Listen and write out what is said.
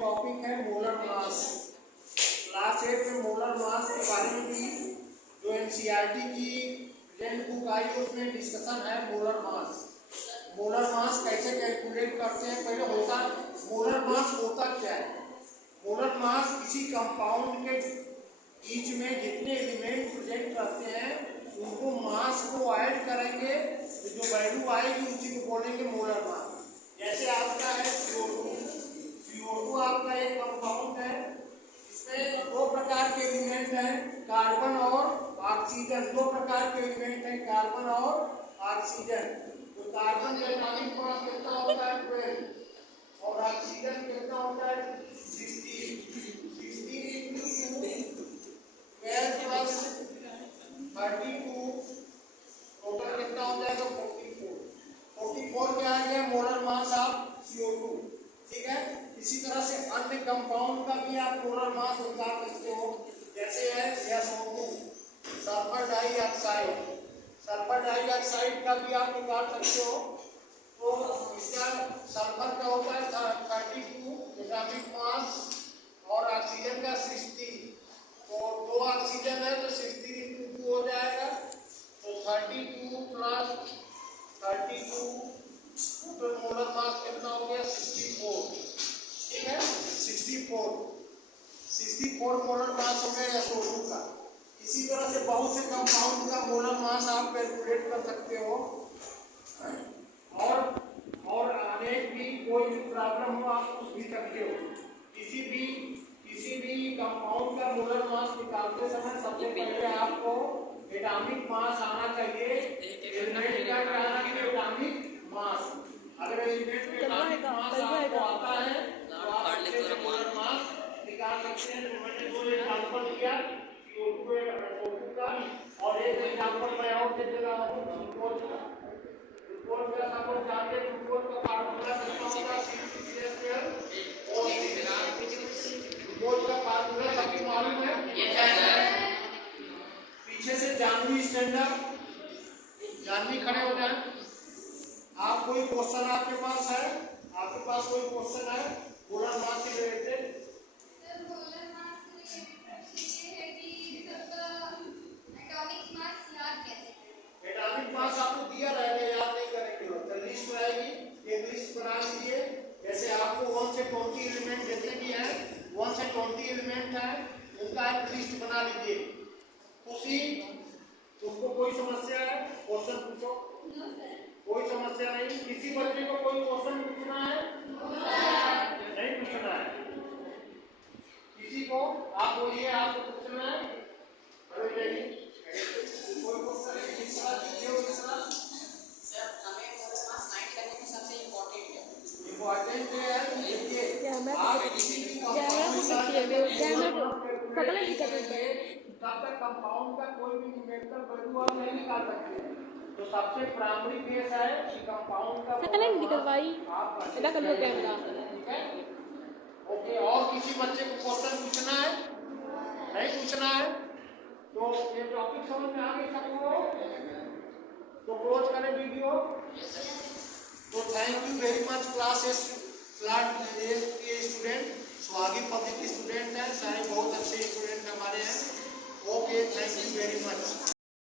Topic है molar mass. Class 8 में molar mass के बारे में भी जो एनसीईआरटी की प्रेजेंट बुक आई उसमें डिस्कशन है मोलर मास। मोलर मास कैसे कैलकुलेट करते हैं, पहले होता मोलर मास होता क्या है। मोलर मास किसी कंपाउंड के बीच में जितने एलिमेंट प्रेजेंट करते हैं उनको मास को ऐड करेंगे तो जो वैल्यू आएगी उसी को बोलेंगे मोलर मास। जैसे आपका है CO2। CO2 आपका एक कंपाउंड है, इसमें दो प्रकार के एलिमेंट हैं, कार्बन और ऑक्सीजन। दो प्रकार के एलिमेंट हैं, कार्बन और ऑक्सीजन। तो कार्बन का एटॉमिक मास कितना होता है 12 और ऑक्सीजन कितना होता है 16 into 12 plus 32 टोटल कितना हो जाएगा 44 क्या आ गया मोलर मास ऑफ CO2। ठीक है, इसी तरह से अन्य कंपाउंड का भी आप मोलर मास निकाल सकते हो। जैसे है SO2 sulphur dioxide, sulphur dioxide का भी आप निकाल सकते हो। तो इसका सल्फर का होता है 32 एटॉमिक मास और ऑक्सीजन का 60। तो दो ऑक्सीजन है तो 60 into 2 हो जाएगा, तो 32 प्लस 32 टोटल मोलर मास कितना हो गया 64। ठीक है, 64 मोलर मास हो गया SO2 का। इसी तरह से बहुत से कंपाउंड का मोलर मास आप कैलकुलेट कर सकते हो। और अनेक भी कोई भी प्रॉब्लम हो आप पूछ भी सकते हो। किसी भी कंपाउंड का मोलर मास निकालते समय सबसे पहले आपको एटॉमिक मास आना चाहिए। एलिमेंट का क्या आना चाहिए एटॉमिक मास। अगर एलिमेंट में एटॉमिक मास आपको आता है तो आप मोलर मास निकाल सकते हैं। तो मैंने दो एग्जांपल दिया CO2 का, और एक एग्जांपल मैं और दे दे रहा हूं ग्लूकोज का। ग्लूकोज का सपोज जानते हैं, ग्लूकोज का फार्मूला कितना होगा C6H12 और ग्लूकोज का फार्मूला सबको मालूम है। पीछे से जानवी स्टैंडर्ड, जानवी खड़े हो जाए। आप कोई क्वेश्चन आपके पास है, आपके पास कोई क्वेश्चन है मोलर मास से रिलेटेड? एटॉमिक मास आपको दिया रहेगा, याद नहीं करेंगे तो लिस्ट आएगी, एक लिस्ट बना लीजिए। जैसे आपको 1 से 20 एलिमेंट जितने भी हैं 1 से 20 एलिमेंट हैं उनका एक लिस्ट बना लीजिए। उसी तुमको कोई समस्या है क्वेश्चन पूछो। कोई समस्या नहीं। किसी बच्चे को कोई क्वेश्चन पूछना है नहीं पूछना है? किसी को आप बोलिए आपको पूछना है? अरे नहीं कोई क्वेश्चन है तीसरा सर हमें मोलर मास फाइंड करने में सबसे इम्पोर्टेंट है देखिए आप किसी भी तब तक कंपाउंड का कोई भी न्यूमेरिकल वैल्यू आप नहीं निकाल सकते। तो सबसे प्राइमरी केस है कि कंपाउंड का निकलवाई इधर कर लो कैमरा। ठीक है, ओके। और किसी बच्चे को क्वेश्चन पूछना है नहीं पूछना है? तो ये टॉपिक समझ में आ गई सबको? तो क्लोज करें वीडियो। तो thank you very much class के स्टूडेंट, स्वागी पब्लिक स्टूडेंट हैं सारे, बहुत अच्छे स्टूडेंट हमारे हैं। Okay, thank you very much.